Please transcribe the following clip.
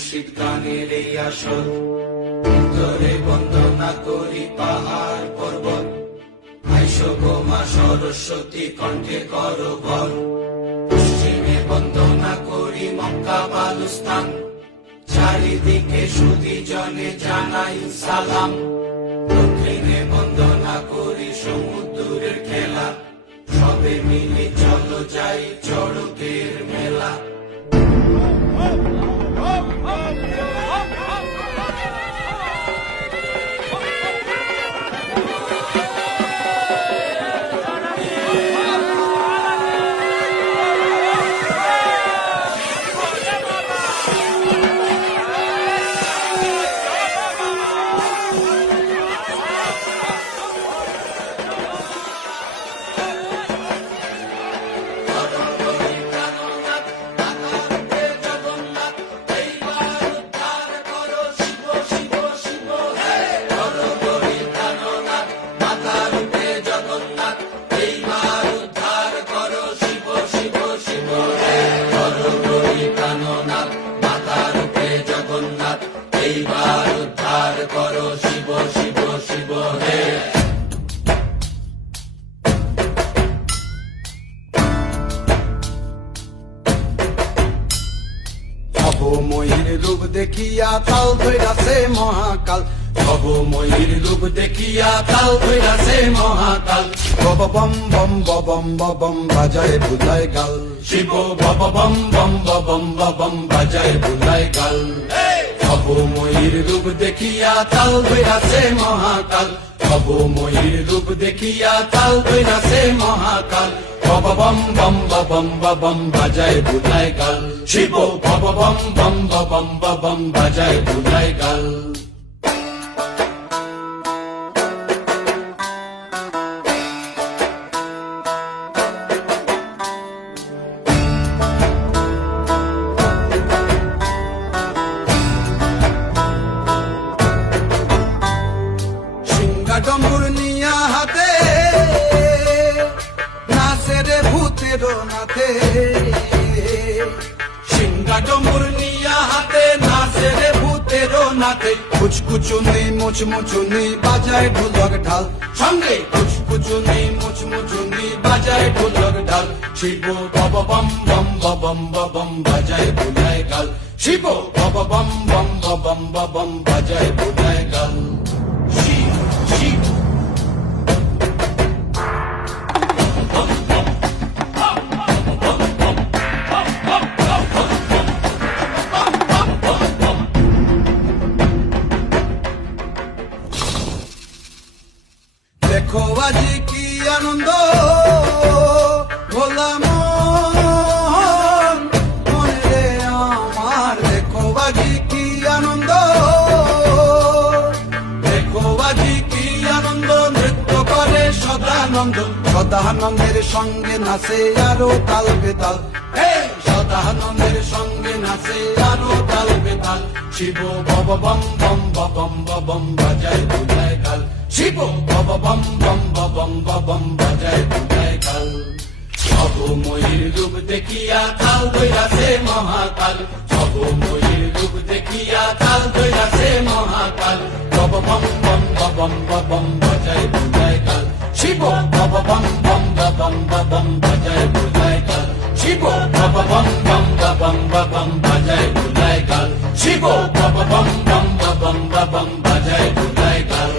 মুর্শিদ গানের এই আসর, উত্তরে বন্দনা করি পাহাড় পর্বত, আইসো গো মা সরস্বতী কণ্ঠে করো বল। পশ্চিমে বন্দনা করি মক্কা বালুস্তান, চারিদিকে সুধী জনে জানাই সালাম। দক্ষিণে বন্দনা করি সমুদ্রের খেলা, সবে মিলে চলো যাই চড়কের মেলা। এইবার উদ্ধার করো শিব শিব শিব হে। ভবময়ীর রূপ দেখিয়া তাল ধইরাছে মহাকাল, ভবময়ীর রূপ দেখিয়া তাল ধইরাছে মহাকাল। বব বম বম বম বম বাজায় বুলায় গাল, শিব বব বম বম বম বম বাজায় বুলায় গাল। ভবময়ীর রূপ দেখিয়া তাল ধইরাছে মহাকাল, ভবময়ীর রূপ দেখিয়া তাল ধইরাছে মহাকাল। বব বম বম বম বাজায় বুলায় গাল, শিব বব বম বম বম বাজায় বুলায় গাল। ডম্বুর নিয়া হাতে নাচে রে ভূতের নাথে, সিংহা ডম্বুর নিয়া হাতে নাচে রে ভূতের নাথে। কুচকুচুনি মুচমুচুনি বাজায় ঢোলক ঢাল, সঙ্গে কুচকুচুনি মুচমুচুনি বাজায় ঢোলক ঢাল। শিব বব বম বম বম বাজায় বুলায় গাল, শিব বব বম বম বম বাজায় বুলায় গাল। শিব শিব দেখো আজি কি আনন্দ ভোলা মন মনে রে আমার, দেখো আজি কি আনন্দ, দেখো আজি কি আনন্দ, নৃত্য করে সদানন্দ, সদানন্দের সঙ্গে নাচে আরো তাল বেতাল, সদানন্দের সঙ্গে নাচে আরো তাল বেতাল। শিব বব বম বম বাজায় বুলায় গাল, শিব বব বম বম বাজায় বুলায় গাল। ভবময়ীর রূপ দেখিয়া তাল ধইরাছে মহাকাল, ভবময়ীর রূপ দেখিয়া তাল ধইরাছে মহাকাল। বব বম বম বাজায় বুলায় গাল, শিব বব বম বম বাজায় বুলায় গাল, শিব বব বম বম বাজায় বুলায় গাল, শিব বব বম বম বাজায় বুলায় গাল।